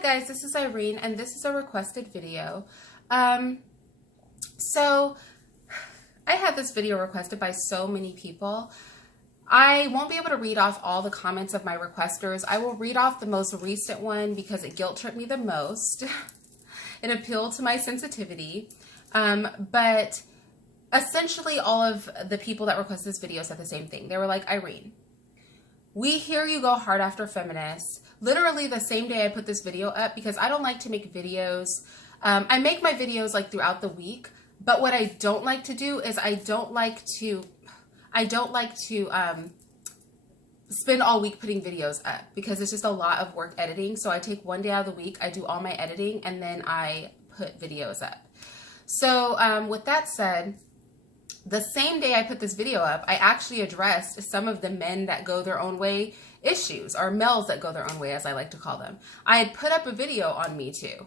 Hi guys, this is Irene and this is a requested video. So I had this video requested by so many people. I won't be able to read off all the comments of my requesters. I will read off the most recent one because it guilt tripped me the most. It appealed to my sensitivity. But essentially all of the people that request this video said the same thing. They were like, Irene, we hear you go hard after feminists. Literally the same day I put this video up, because I don't like to make videos. I make my videos like throughout the week, but what I don't like to do is I don't like to spend all week putting videos up because it's just a lot of work editing. So I take one day out of the week, I do all my editing, and then I put videos up. So with that said, the same day I put this video up, I actually addressed some of the men that go their own way issues, or males that go their own way, as I like to call them. I had put up a video on MeToo,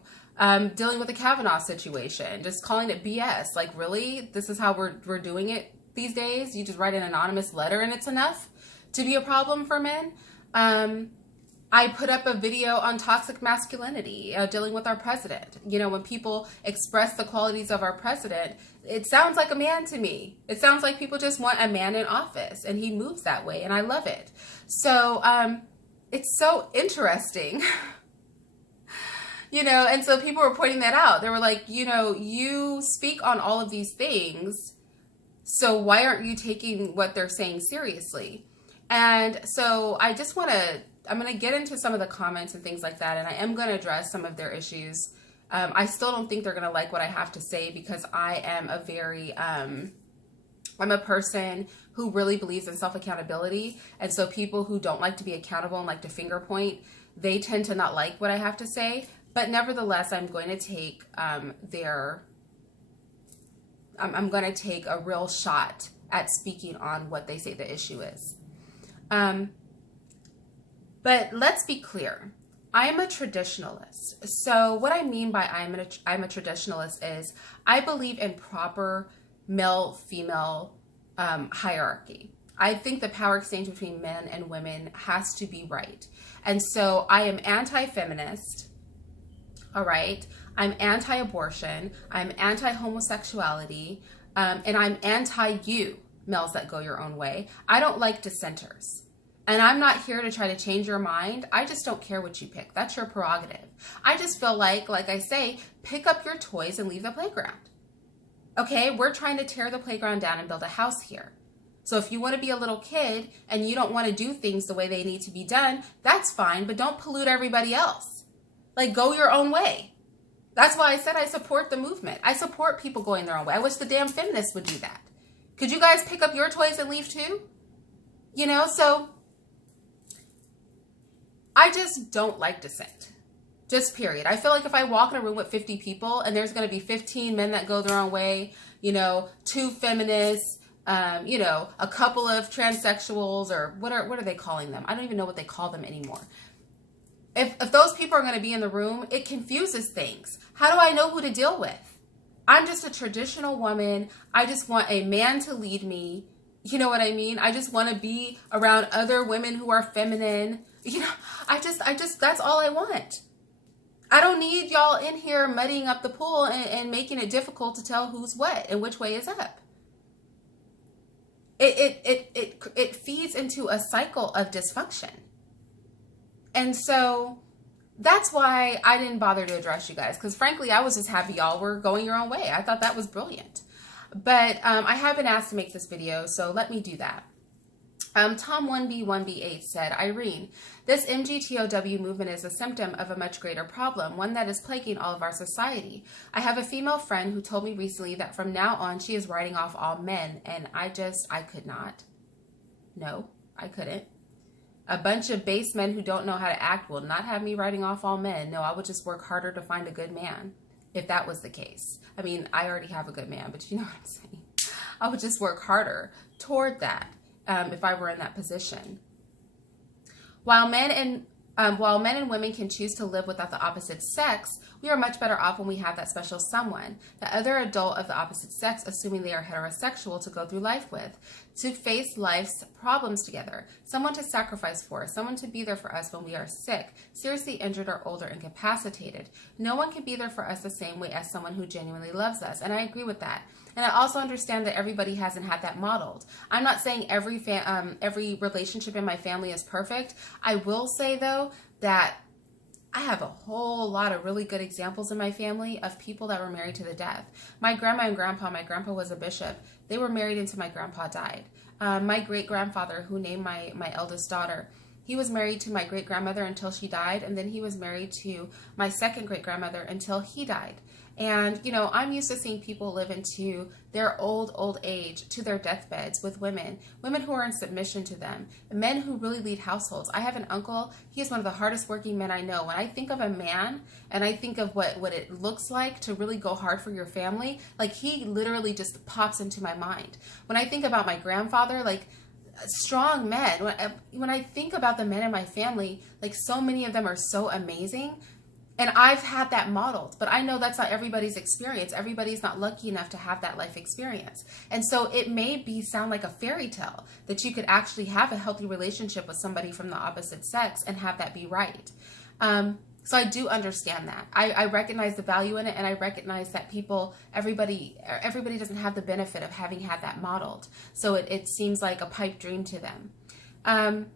dealing with the Kavanaugh situation, just calling it BS. Like, really? This is how we're doing it these days? You just write an anonymous letter and it's enough to be a problem for men? I put up a video on toxic masculinity, dealing with our president. You know, when people express the qualities of our president, it sounds like a man to me. It sounds like people just want a man in office, and he moves that way, and I love it. So it's so interesting. You know, and so people were pointing that out. They were like, you know, you speak on all of these things, so why aren't you taking what they're saying seriously? And so I just want to, I'm going to get into some of the comments and things like that, and I am going to address some of their issues. I still don't think they're going to like what I have to say, because I am a very, I'm a person who really believes in self-accountability. And so people who don't like to be accountable and like to finger point, they tend to not like what I have to say. But nevertheless, I'm going to take I'm going to take a real shot at speaking on what they say the issue is. But let's be clear. I am a traditionalist. So what I mean by I'm a traditionalist is I believe in proper male-female hierarchy. I think the power exchange between men and women has to be right. And so I am anti-feminist. All right. I'm anti-abortion. I'm anti-homosexuality. And I'm anti-you, males that go your own way. I don't like dissenters. And I'm not here to try to change your mind. I just don't care what you pick. That's your prerogative. I just feel like I say, pick up your toys and leave the playground. Okay, we're trying to tear the playground down and build a house here. So if you want to be a little kid and you don't want to do things the way they need to be done, that's fine, but don't pollute everybody else. Like, go your own way. That's why I said I support the movement. I support people going their own way. I wish the damn feminists would do that. Could you guys pick up your toys and leave too? You know, so I just don't like dissent. Just period. I feel like if I walk in a room with 50 people and there's going to be 15 men that go their own way, you know, 2 feminists, you know, a couple of transsexuals, or what are they calling them? I don't even know what they call them anymore. If those people are going to be in the room, it confuses things. How do I know who to deal with? I'm just a traditional woman. I just want a man to lead me. You know what I mean? I just want to be around other women who are feminine. You know, I just, that's all I want. I don't need y'all in here muddying up the pool and making it difficult to tell who's what and which way is up. It feeds into a cycle of dysfunction. And so that's why I didn't bother to address you guys, because frankly, I was just happy y'all were going your own way. I thought that was brilliant. But I have been asked to make this video, so let me do that. Tom1B1B8 said, Irene, this MGTOW movement is a symptom of a much greater problem, one that is plaguing all of our society. I have a female friend who told me recently that from now on she is writing off all men, and I could not. No, I couldn't. A bunch of base men who don't know how to act will not have me writing off all men. No, I would just work harder to find a good man, if that was the case. I mean, I already have a good man, but you know what I'm saying. I would just work harder toward that. If I were in that position. While men and women can choose to live without the opposite sex, we are much better off when we have that special someone, the other adult of the opposite sex, assuming they are heterosexual, to go through life with. to face life's problems together, someone to sacrifice for, someone to be there for us when we are sick, seriously injured or older, incapacitated. No one can be there for us the same way as someone who genuinely loves us. And I agree with that. And I also understand that everybody hasn't had that modeled. I'm not saying every relationship in my family is perfect. I will say, though, that I have a whole lot of really good examples in my family of people that were married to the death. My grandma and grandpa, my grandpa was a bishop. They were married until my grandpa died. My great-grandfather, who named my eldest daughter, he was married to my great-grandmother until she died, and then he was married to my second great-grandmother until he died. And, you know, I'm used to seeing people live into their old age, to their deathbeds with women who are in submission to them, men who really lead households. I have an uncle. He is one of the hardest working men I know. When I think of a man and I think of what it looks like to really go hard for your family, like, he literally just pops into my mind. When I think about my grandfather, like, strong men, when I think about the men in my family, like, so many of them are so amazing. And I've had that modeled, but I know that's not everybody's experience. Everybody's not lucky enough to have that life experience. And so it may sound like a fairy tale that you could actually have a healthy relationship with somebody from the opposite sex and have that be right. So I do understand that. I recognize the value in it, and I recognize that everybody doesn't have the benefit of having had that modeled. So it seems like a pipe dream to them. And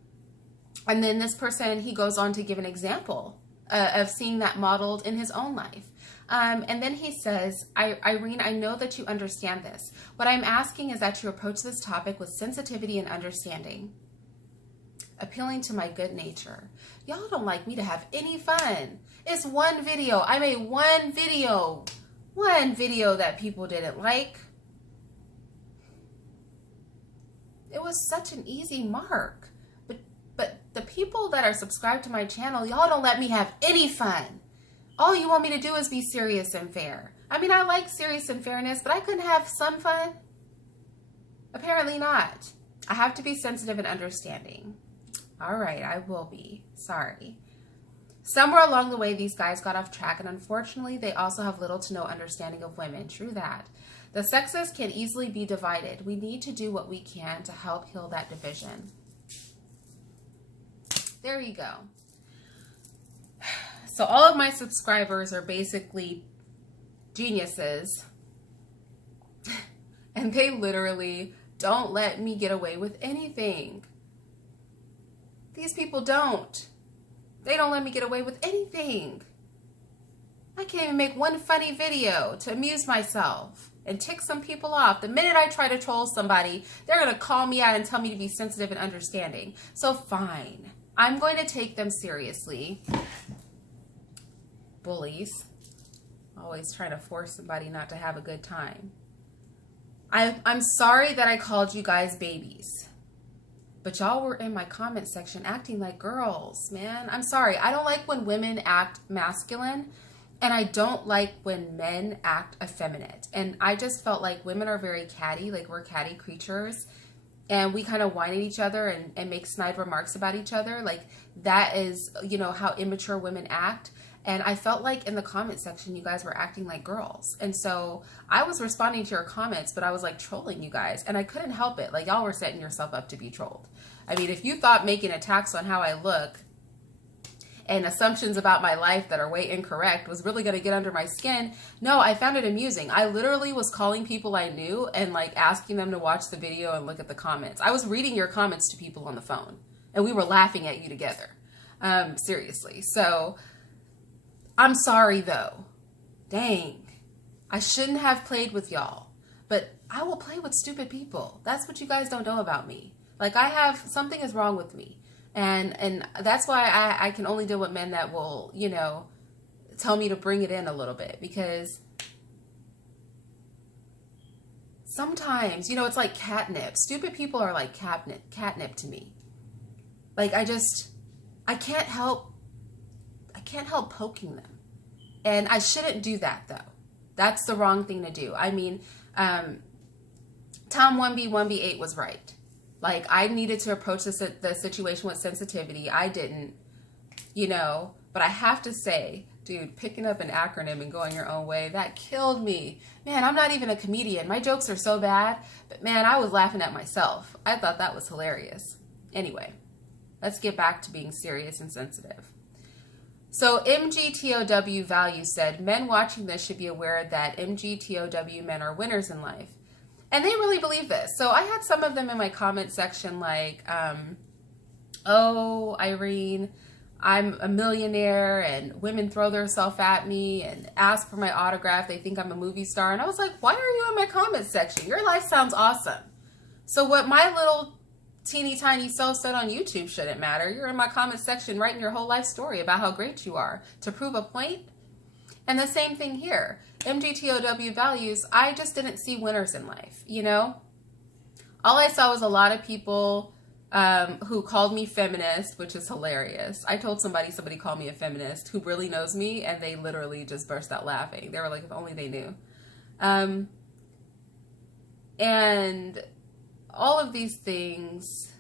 then this person, he goes on to give an example of seeing that modeled in his own life. And then he says, Irene, I know that you understand this. What I'm asking is that you approach this topic with sensitivity and understanding, appealing to my good nature. Y'all don't like me to have any fun. It's one video. I made one video that people didn't like. It was such an easy mark. But the people that are subscribed to my channel, y'all don't let me have any fun. All you want me to do is be serious and fair. I mean, I like serious and fairness, but I couldn't have some fun? Apparently not. I have to be sensitive and understanding. All right, I will be. Sorry. Somewhere along the way, these guys got off track, and unfortunately, they also have little to no understanding of women. True that. The sexes can easily be divided. We need to do what we can to help heal that division. There you go. So all of my subscribers are basically geniuses. And they literally don't let me get away with anything. These people don't. They don't let me get away with anything. I can't even make one funny video to amuse myself and tick some people off. The minute I try to troll somebody, they're going to call me out and tell me to be sensitive and understanding. So fine. I'm going to take them seriously. Bullies. Always trying to force somebody not to have a good time. I'm sorry that I called you guys babies. But y'all were in my comment section acting like girls, man. I'm sorry. I don't like when women act masculine. And I don't like when men act effeminate. And I just felt like women are very catty. Like, we're catty creatures. And we kind of whine at each other and make snide remarks about each other. Like, that is, you know, how immature women act. And I felt like in the comment section, you guys were acting like girls. And so I was responding to your comments, but I was like trolling you guys. And I couldn't help it. Like, y'all were setting yourself up to be trolled. I mean, if you thought making attacks on how I look and assumptions about my life that are way incorrect was really going to get under my skin, no, I found it amusing. I literally was calling people I knew and like asking them to watch the video and look at the comments. I was reading your comments to people on the phone and we were laughing at you together. Seriously. So I'm sorry though. Dang. I shouldn't have played with y'all, but I will play with stupid people. That's what you guys don't know about me. Like, something is wrong with me. And that's why I can only deal with men that will, you know, tell me to bring it in a little bit. Because sometimes, you know, it's like catnip. Stupid people are like catnip to me. Like, I can't help poking them. And I shouldn't do that, though. That's the wrong thing to do. I mean, Tom 1B1B8 was right. Like, I needed to approach the situation with sensitivity. I didn't, you know, But I have to say, dude, picking up an acronym and going your own way, that killed me. Man, I'm not even a comedian. My jokes are so bad, but man, I was laughing at myself. I thought that was hilarious. Anyway, let's get back to being serious and sensitive. So MGTOW Value said, men watching this should be aware that MGTOW men are winners in life. And they really believe this. So I had some of them in my comment section like, oh, Irene, I'm a millionaire and women throw themselves at me and ask for my autograph. They think I'm a movie star. And I was like, why are you in my comment section? Your life sounds awesome. So what my little teeny tiny self said on YouTube shouldn't matter. You're in my comment section writing your whole life story about how great you are to prove a point. And the same thing here. MGTOW Values, I just didn't see winners in life, you know? All I saw was a lot of people who called me feminist, which is hilarious. I told somebody called me a feminist who really knows me, and they literally just burst out laughing. They were like, if only they knew. And all of these things,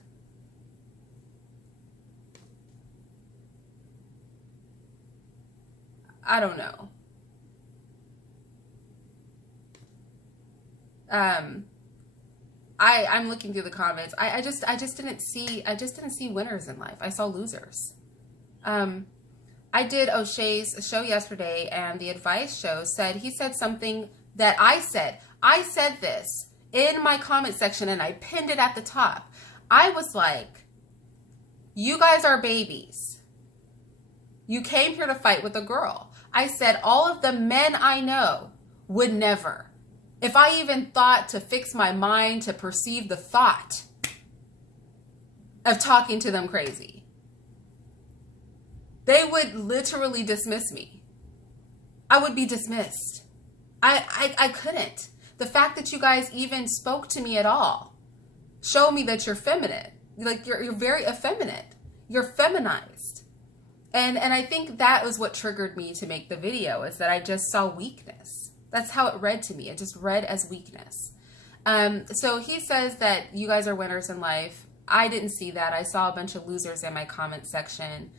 I don't know. I'm looking through the comments. I just didn't see winners in life. I saw losers. I did O'Shea's show yesterday, and the advice show said, he said something that I said. I said this in my comment section, and I pinned it at the top. I was like, you guys are babies. You came here to fight with a girl. I said, all of the men I know would never. If I even thought to fix my mind to perceive the thought of talking to them crazy, they would literally dismiss me. I would be dismissed. I couldn't. The fact that you guys even spoke to me at all showed me that you're feminine. Like you're very effeminate. You're feminized. And I think that was what triggered me to make the video, is that I just saw weakness. That's how it read to me. It just read as weakness. So he says that you guys are winners in life. I didn't see that. I saw a bunch of losers in my comment section.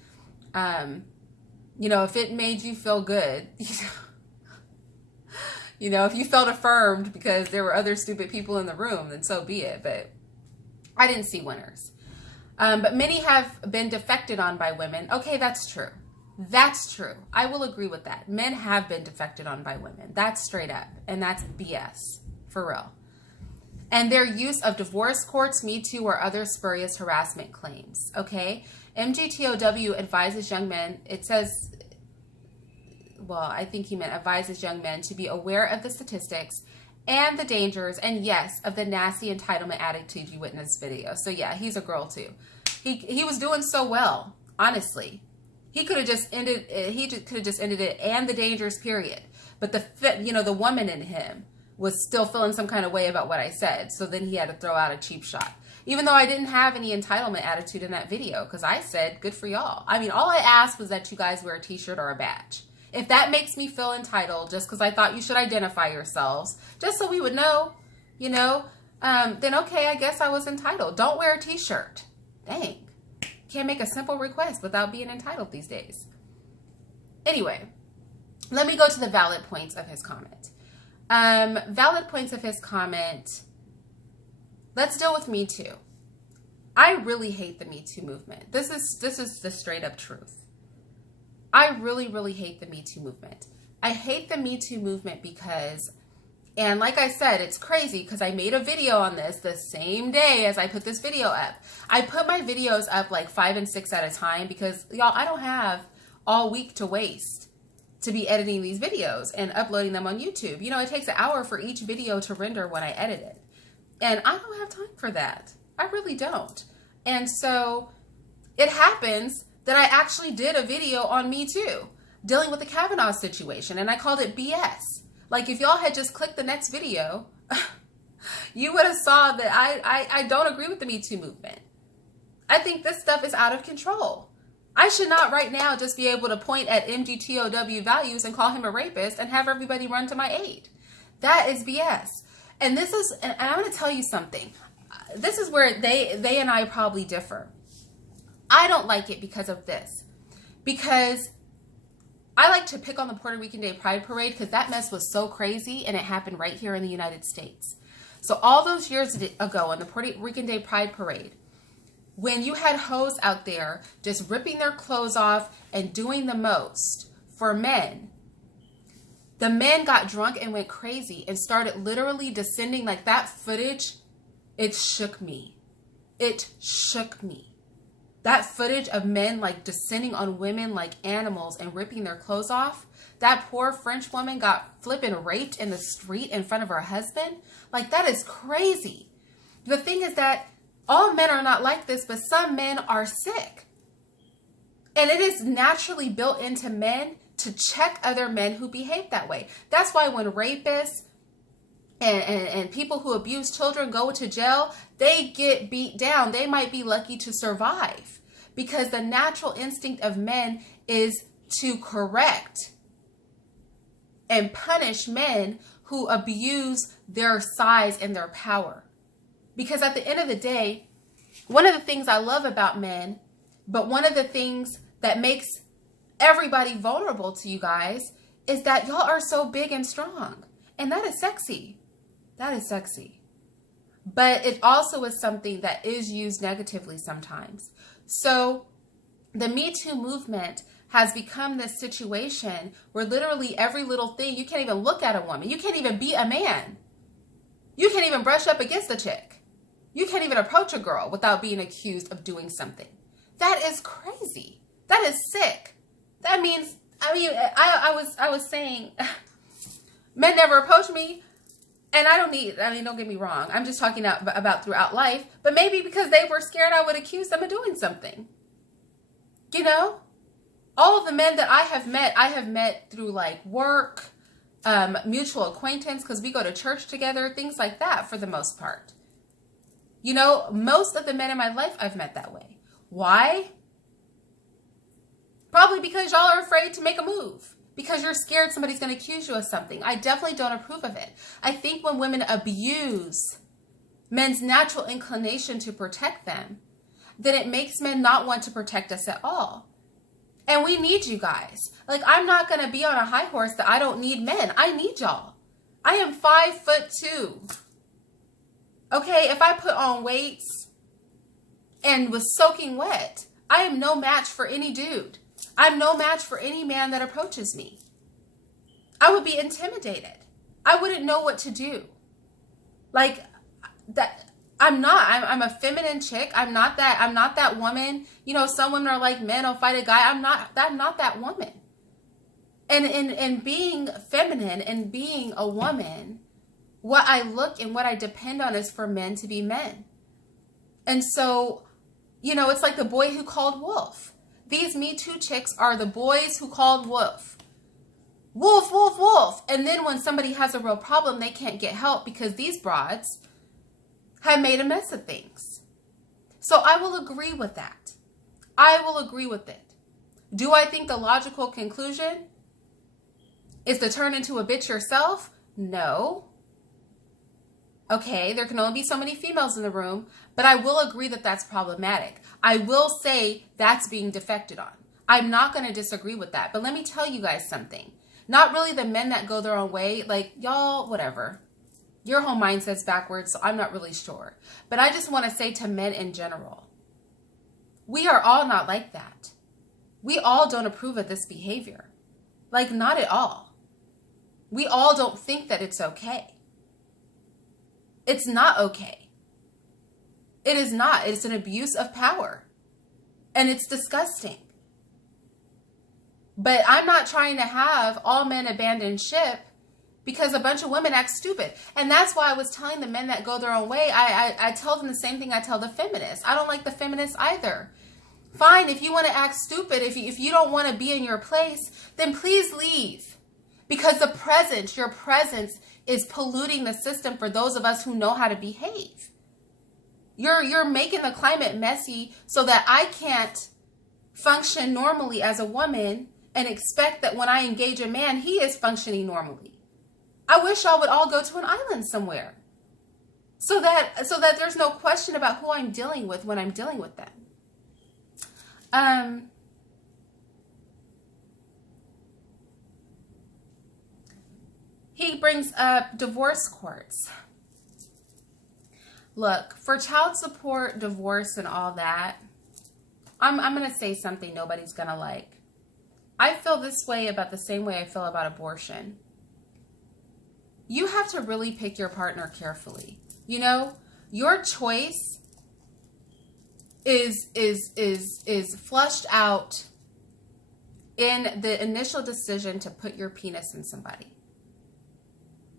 You know, if it made you feel good, you know, if you felt affirmed because there were other stupid people in the room, then so be it. But I didn't see winners. But many have been defected on by women. Okay, that's true. That's true. I will agree with that. Men have been defected on by women. That's straight up. And that's BS. For real. And their use of divorce courts, Me Too, or other spurious harassment claims. Okay? MGTOW advises young men, it says, well, I think he meant advises young men to be aware of the statistics and the dangers, and yes, of the nasty entitlement attitude you witnessed video. So yeah, he's a girl too. He was doing so well, honestly. He could have just ended it and the dangers, period. But the woman in him was still feeling some kind of way about what I said. So then he had to throw out a cheap shot. Even though I didn't have any entitlement attitude in that video, because I said, good for y'all. I mean, all I asked was that you guys wear a t-shirt or a badge. If that makes me feel entitled, just because I thought you should identify yourselves, just so we would know, you know, then okay, I guess I was entitled. Don't wear a t-shirt. Dang. Can't make a simple request without being entitled these days. Anyway, let me go to the valid points of his comment. Valid points of his comment. Let's deal with Me Too. I really hate the Me Too movement. This is the straight up truth. I really, really hate the Me Too movement. I hate the Me Too movement because, and like I said, it's crazy because I made a video on this the same day as I put this video up. I put my videos up like 5 and 6 at a time because, y'all, I don't have all week to waste to be editing these videos and uploading them on YouTube. You know, it takes an hour for each video to render when I edit it. And I don't have time for that. I really don't. And so it happens that I actually did a video on Me Too, dealing with the Kavanaugh situation, and I called it BS. Like, if y'all had just clicked the next video, you would have saw that I don't agree with the Me Too movement. I think this stuff is out of control. I should not right now just be able to point at MGTOW Values and call him a rapist and have everybody run to my aid. That is BS. And this is, and I'm going to tell you something. This is where they and I probably differ. I don't like it because of this. Because like to pick on the Puerto Rican Day Pride Parade because that mess was so crazy and it happened right here in the United States. So all those years ago on the Puerto Rican Day Pride Parade, when you had hoes out there just ripping their clothes off and doing the most for men, the men got drunk and went crazy and started literally descending. Like that footage, it shook me. It shook me. That footage of men like descending on women like animals and ripping their clothes off. That poor French woman got flipping raped in the street in front of her husband. Like that is crazy. The thing is that all men are not like this, but some men are sick. And it is naturally built into men to check other men who behave that way. That's why when rapists and people who abuse children go to jail, they get beat down. They might be lucky to survive because the natural instinct of men is to correct and punish men who abuse their size and their power. Because at the end of the day, one of the things I love about men, but one of the things that makes everybody vulnerable to you guys is that y'all are so big and strong. And that is sexy. That is sexy. But it also is something that is used negatively sometimes. So the Me Too movement has become this situation where literally every little thing, you can't even look at a woman. You can't even be a man. You can't even brush up against a chick. You can't even approach a girl without being accused of doing something. That is crazy. That is sick. That means, I was saying, men never approach me, and don't get me wrong. I'm just talking about throughout life, but maybe because they were scared I would accuse them of doing something. You know? All of the men that I have met through like work, mutual acquaintance, because we go to church together, things like that for the most part. You know, most of the men in my life I've met that way. Why? Probably because y'all are afraid to make a move. Because you're scared somebody's going to accuse you of something. I definitely don't approve of it. I think when women abuse men's natural inclination to protect them, then it makes men not want to protect us at all. And we need you guys. Like, I'm not going to be on a high horse that I don't need men. I need y'all. I am 5'2". Okay, if I put on weights and was soaking wet, I am no match for any dude. I'm no match for any man that approaches me. I would be intimidated. I wouldn't know what to do. Like that, I'm a feminine chick. I'm not that woman. You know, some women are like, men will fight a guy. I'm not that woman. And being feminine and being a woman, what I look and what I depend on is for men to be men. And so, you know, it's like the boy who called wolf. These Me Too chicks are the boys who called wolf. Wolf, wolf, wolf. And then when somebody has a real problem, they can't get help because these broads have made a mess of things. So I will agree with that. I will agree with it. Do I think the logical conclusion is to turn into a bitch yourself? No. Okay, there can only be so many females in the room, but I will agree that that's problematic. I will say that's being defected on. I'm not going to disagree with that. But let me tell you guys something. Not really the men that go their own way. Like, y'all, whatever. Your whole mindset's backwards, so I'm not really sure. But I just want to say to men in general, we are all not like that. We all don't approve of this behavior. Like, not at all. We all don't think that it's okay. It's not okay. It is not. It's an abuse of power. And it's disgusting. But I'm not trying to have all men abandon ship because a bunch of women act stupid. And that's why I was telling the men that go their own way, I tell them the same thing I tell the feminists. I don't like the feminists either. Fine, if you want to act stupid, if you don't want to be in your place, then please leave. Because your presence is polluting the system for those of us who know how to behave. You're making the climate messy so that I can't function normally as a woman and expect that when I engage a man, he is functioning normally. I wish y'all would all go to an island somewhere so that there's no question about who I'm dealing with when I'm dealing with them. brings up divorce courts. Look, for child support, divorce, and all that, I'm going to say something nobody's going to like. I feel this way about the same way I feel about abortion. You have to really pick your partner carefully. You know, your choice is flushed out in the initial decision to put your penis in somebody.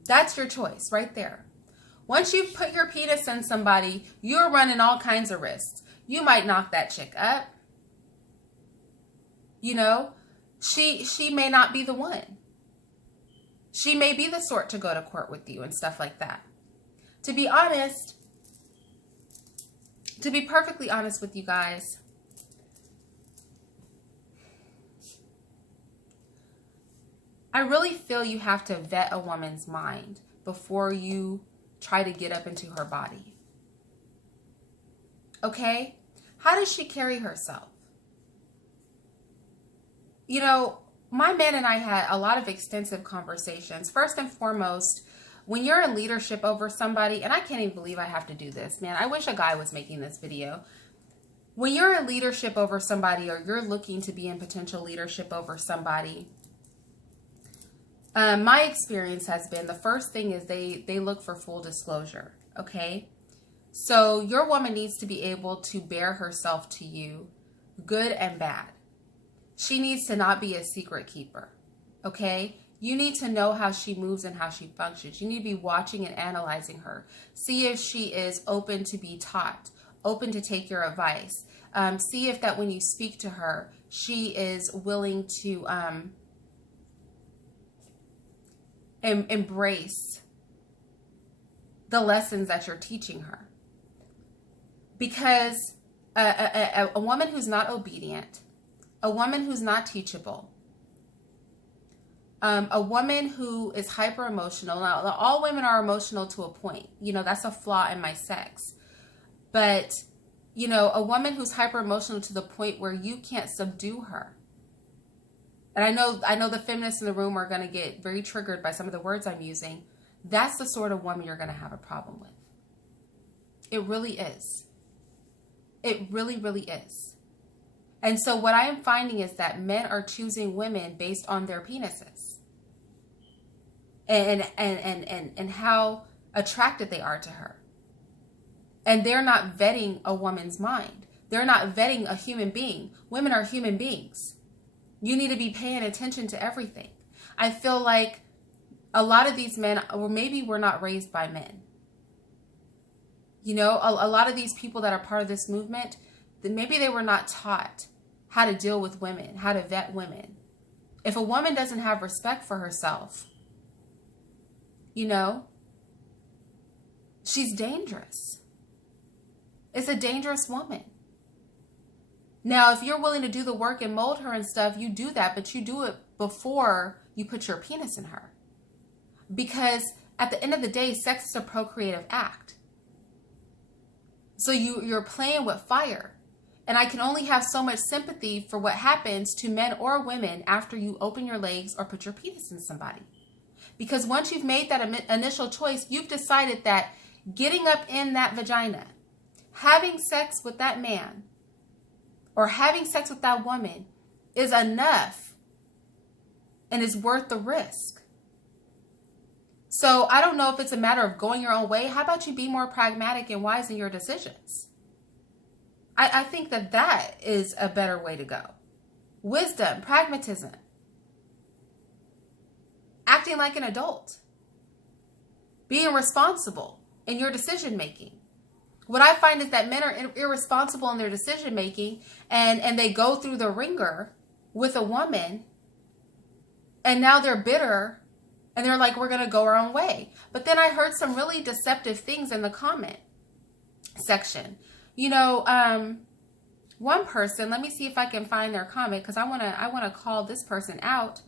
That's your choice right there. Once you've put your penis in somebody, you're running all kinds of risks. You might knock that chick up. You know, she may not be the one. She may be the sort to go to court with you and stuff like that. To be honest, to be perfectly honest with you guys, I really feel you have to vet a woman's mind before you try to get up into her body. Okay? How does she carry herself? You know, my man and I had a lot of extensive conversations. First and foremost, when you're in leadership over somebody, and I can't even believe I have to do this, man. I wish a guy was making this video. When you're in leadership over somebody, or you're looking to be in potential leadership over somebody, my experience has been the first thing is they look for full disclosure, okay? So your woman needs to be able to bear herself to you, good and bad. She needs to not be a secret keeper, okay? You need to know how she moves and how she functions. You need to be watching and analyzing her. See if she is open to be taught, open to take your advice. See if that when you speak to her, she is willing to embrace the lessons that you're teaching her. Because a woman who's not obedient, a woman who's not teachable, a woman who is hyper emotional. Now, all women are emotional to a point. You know, that's a flaw in my sex. But, you know, a woman who's hyper emotional to the point where you can't subdue her. And I know the feminists in the room are going to get very triggered by some of the words I'm using. That's the sort of woman you're going to have a problem with. It really is. It really, really is. And so what I am finding is that men are choosing women based on their penises and how attracted they are to her. And they're not vetting a woman's mind. They're not vetting a human being. Women are human beings. You need to be paying attention to everything. I feel like a lot of these men, or maybe we're not raised by men. You know, a lot of these people that are part of this movement, maybe they were not taught how to deal with women, how to vet women. If a woman doesn't have respect for herself, you know, she's dangerous. It's a dangerous woman. Now, if you're willing to do the work and mold her and stuff, you do that, but you do it before you put your penis in her. Because at the end of the day, sex is a procreative act. So you're playing with fire. And I can only have so much sympathy for what happens to men or women after you open your legs or put your penis in somebody. Because once you've made that initial choice, you've decided that getting up in that vagina, having sex with that man, or having sex with that woman is enough and is worth the risk. So I don't know if it's a matter of going your own way. How about you be more pragmatic and wise in your decisions? I think that is a better way to go. Wisdom, pragmatism, acting like an adult, being responsible in your decision making. What I find is that men are irresponsible in their decision making, and they go through the ringer with a woman, and now they're bitter, and they're like, we're going to go our own way. But then I heard some really deceptive things in the comment section. You know, one person, let me see if I can find their comment, because I want to call this person out.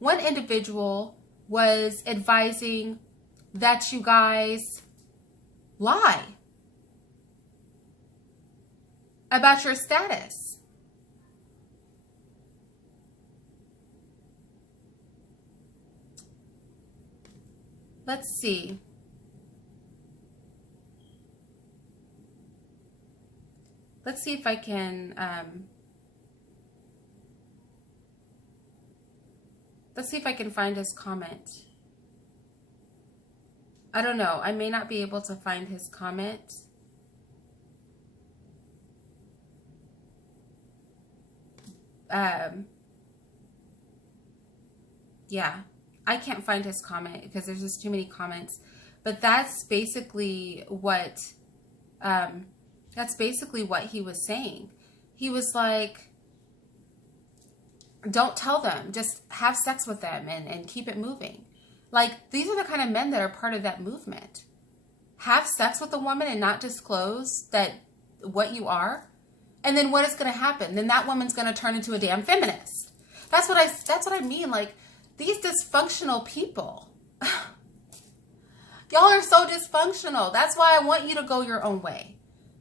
One individual was advising that you guys lie about your status. Let's see. Let's see if I can, let's see if I can find his comment. I don't know. I may not be able to find his comment. Yeah, I can't find his comment because there's just too many comments. But that's basically what he was saying. He was like, don't tell them, just have sex with them and keep it moving. Like, these are the kind of men that are part of that movement. Have sex with a woman and not disclose that what you are. And then what is going to happen? Then that woman's going to turn into a damn feminist. That's what I mean. Like, these dysfunctional people. Y'all are so dysfunctional. That's why I want you to go your own way.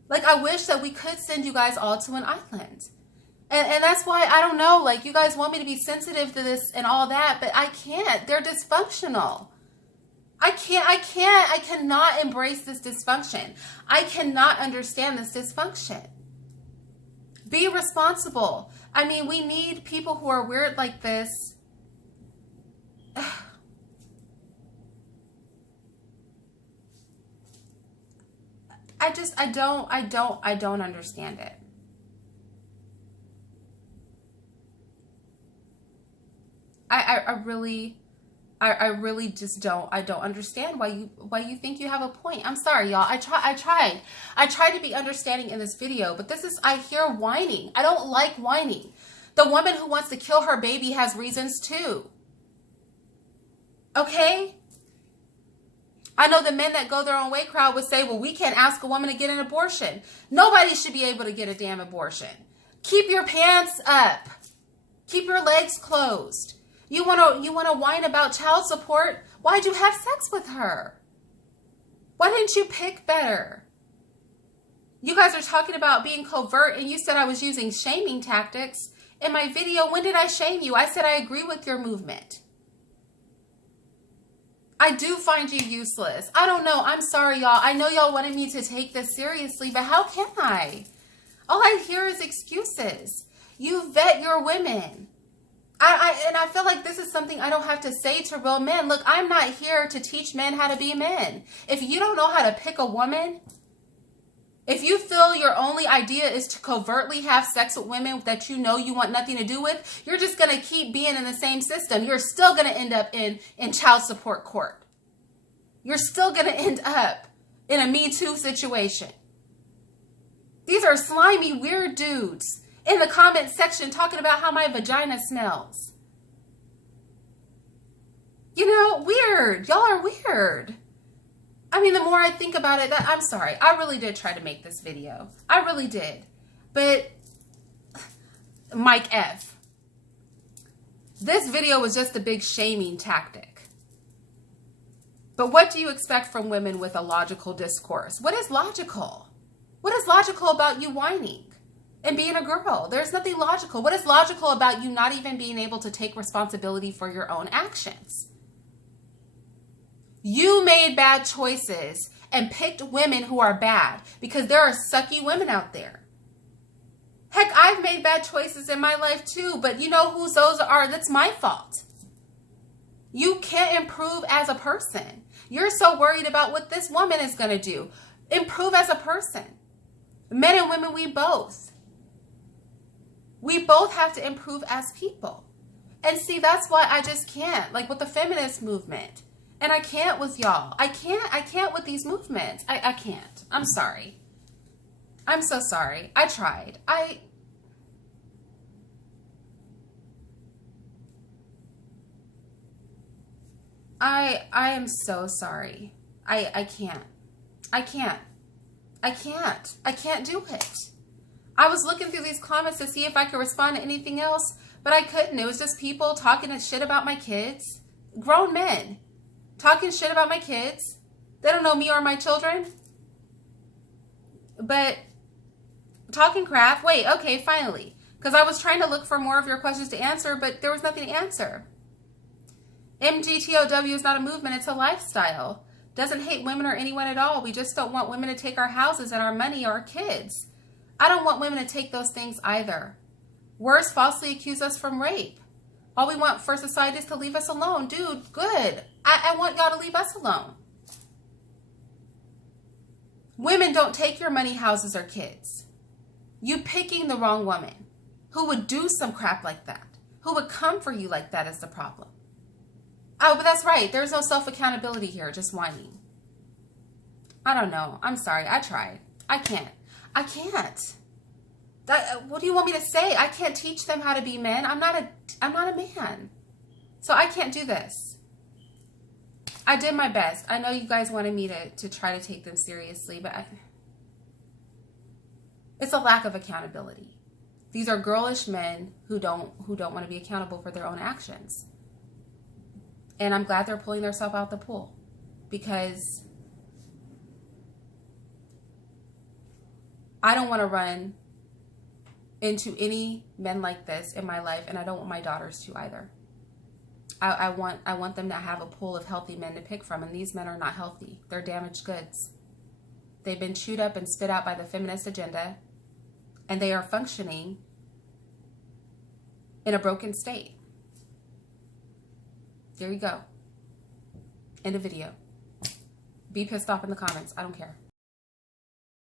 Like, I wish that we could send you guys all to an island. And that's why, I don't know, like, you guys want me to be sensitive to this and all that, but I can't. They're dysfunctional. I cannot embrace this dysfunction. I cannot understand this dysfunction. Be responsible. I mean, we need people who are weird like this. I don't understand it. I really just don't. I don't understand why you think you have a point. I'm sorry, y'all. I tried to be understanding in this video, but I hear whining. I don't like whining. The woman who wants to kill her baby has reasons too. Okay? I know the men that go their own way crowd would say, well, we can't ask a woman to get an abortion. Nobody should be able to get a damn abortion. Keep your pants up. Keep your legs closed. You want to whine about child support? Why'd you have sex with her? Why didn't you pick better? You guys are talking about being covert, and you said I was using shaming tactics. In my video, when did I shame you? I said I agree with your movement. I do find you useless. I don't know. I'm sorry, y'all. I know y'all wanted me to take this seriously, but how can I? All I hear is excuses. You vet your women. And I feel like this is something I don't have to say to real men. Look, I'm not here to teach men how to be men. If you don't know how to pick a woman, if you feel your only idea is to covertly have sex with women that you know you want nothing to do with, you're just going to keep being in the same system. You're still going to end up in child support court. You're still going to end up in a Me Too situation. These are slimy, weird dudes in the comment section talking about how my vagina smells. You know, weird. Y'all are weird. I mean, the more I think about it, I'm sorry. I really did try to make this video. I really did. But, Mike F. This video was just a big shaming tactic. But what do you expect from women with a logical discourse? What is logical? What is logical about you whining and being a girl? There's nothing logical. What is logical about you not even being able to take responsibility for your own actions? You made bad choices and picked women who are bad because there are sucky women out there. Heck, I've made bad choices in my life too, but you know whose those are? That's my fault. You can't improve as a person. You're so worried about what this woman is going to do. Improve as a person. Men and women, we both. We both have to improve as people. And see, that's why I just can't. Like with the feminist movement. And I can't with y'all. I can't with these movements. I can't. I'm sorry. I'm so sorry. I tried. I am so sorry. I can't. I can't do it. I was looking through these comments to see if I could respond to anything else, but I couldn't. It was just people talking shit about my kids. Grown men talking shit about my kids. They don't know me or my children. But talking crap. Wait, okay, finally. Because I was trying to look for more of your questions to answer, but there was nothing to answer. MGTOW is not a movement, it's a lifestyle. Doesn't hate women or anyone at all. We just don't want women to take our houses and our money or our kids. I don't want women to take those things either. Worse, falsely accuse us from rape. All we want for society is to leave us alone. Dude, good. I want y'all to leave us alone. Women don't take your money, houses, or kids. You picking the wrong woman who would do some crap like that, who would come for you like that is the problem. Oh, but that's right. There's no self-accountability here, just whining. I don't know. I'm sorry. I tried. I can't. What do you want me to say? I can't teach them how to be men. I'm not a man. So I can't do this. I did my best. I know you guys wanted me to try to take them seriously, but it's a lack of accountability. These are girlish men who don't want to be accountable for their own actions. And I'm glad they're pulling themselves out the pool, because I don't want to run into any men like this in my life, and I don't want my daughters to either. I want them to have a pool of healthy men to pick from, and these men are not healthy. They're damaged goods. They've been chewed up and spit out by the feminist agenda, and they are functioning in a broken state. There you go. End of video. Be pissed off in the comments. I don't care.